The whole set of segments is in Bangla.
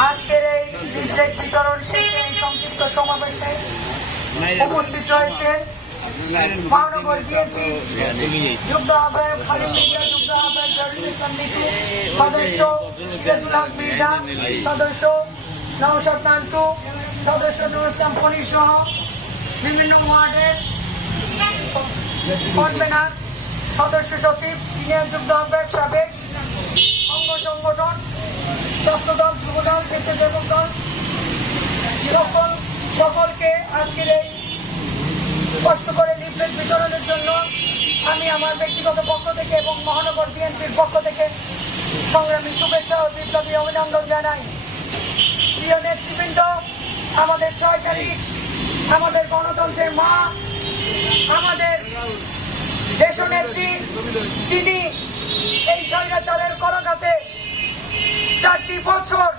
আজকের এই লিফলেট বিতরণ শেষে এই সংক্ষিপ্ত সমাবেশে উপস্থিত রয়েছেন মহানগর বিএনপি যুগ্ম আহ্বায়ক খালিদ মির্জা যুগ্ম আহ্বায়ক সদস্য হক মির্জা সদস্য নওশাদ নান্টু সদস্য নুর ইসলাম ফণি সহ বিভিন্ন ওয়ার্ডের কনভেনার সদস্য সচিব সিনিয়র যুগ্ম আহ্বায়ক সাবেক অঙ্গ সংগঠন ছাত্রদল, যুবদল, স্বেচ্ছাসেবক দল, সকল, সকলকে আজকের এই কষ্ট করে লিফলেট বিতরণের জন্য আমি আমার ব্যক্তিগত পক্ষ থেকে এবং মহানগর বিএনপির পক্ষ থেকে সংগ্রামী শুভেচ্ছা ও বিপ্লবী অভিনন্দন জানাই। প্রিয় নেতৃবৃন্দ, আমাদের তারিখ আমাদের গণতন্ত্রের মা, আমাদের দেশনেত্রী, যিনি এই সরকার স্বৈরাচারের করাঘাতে চারটি বছর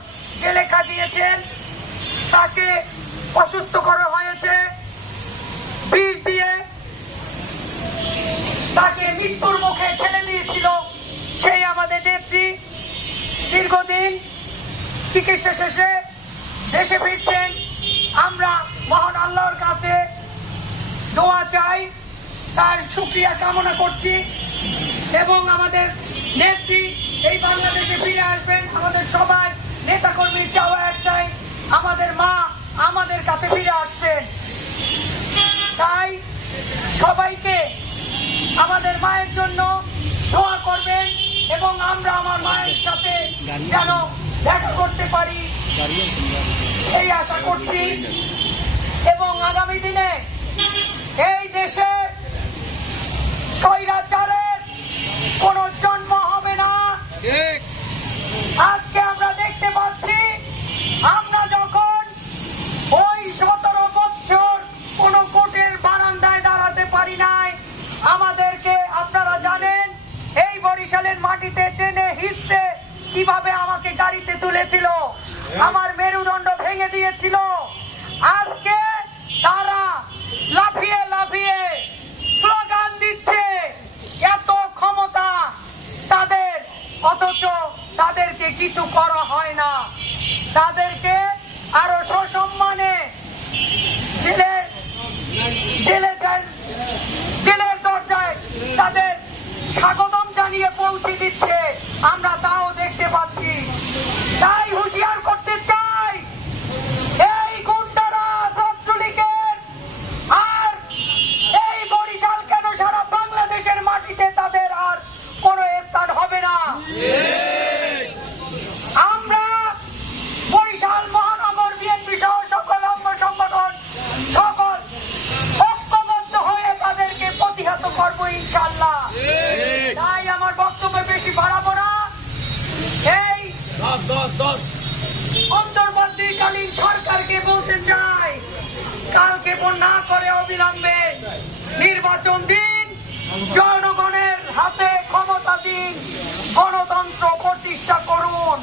জেলে কাটিয়েছেন। তাকে অসুস্থ করা হয়েছে। বিষ দিয়ে তাকে মৃত্যুর মুখে ঠেলে দিয়েছিল সেই আমাদের নেত্রী। দীর্ঘদিন চিকিৎসা শেষে দেশে ফিরছেন। আমরা মহান আল্লাহর কাছে দোয়া চাই, তার সুক্রিয়া কামনা করছি এবং আমাদের নেত্রী এই বাংলাদেশে ফিরে আসবেন আমাদের সবার নেতাকর্মীর চাওয়া একটাই, আমাদের মা আমাদের কাছে ফিরে আসছেন তাই সবাইকে আমাদের মায়ের জন্য দোয়া করবেন এবং আমরা আমার মায়ের সাথে যেন দেখা করতে পারি। সেই আশা করছি। এবং আগামী দিনে এই দেশে মাটিতে টেনে হিসতে কীভাবে আমাকে গাড়িতে তুলেছিল? আমার মেরুদণ্ড ভেঙে দিয়েছিল। আজকে তারা লাফিয়ে লাফিয়ে স্লোগান দিচ্ছে, এত ক্ষমতা তাদের, অথচ তাদেরকে কিছু করা হয় না। তাদেরকে আরও সসম্মানে জেলে জেলে যায়- জেলের দরজায় তাদের স্বাগতম জানিয়ে পৌঁছে দিচ্ছে আমরা তাও দেখতে পাচ্ছি তাই হুঁশিয়ার করতে চাই এই গুন্ডারা ছাত্রলীগের আর এই বরিশাল কেন সারা বাংলাদেশের মাটিতে তাদের আর কোনো স্থান হবে না আমরা বরিশাল মহানগর বিএনপি সহ সকল অঙ্গ সংগঠন সকল ঐক্যবদ্ধ হয়ে তাদেরকে প্রতিহত করব ইনশাল্লাহ তাই আমার বক্তব্য বেশি বাড়াবো না এই অন্তর্বর্তীকালীন সরকারকে বলতে চাই কালকে না করে অবিলম্বে নির্বাচন দিন, জনগণের হাতে ক্ষমতা দিন, গণতন্ত্র প্রতিষ্ঠা করুন।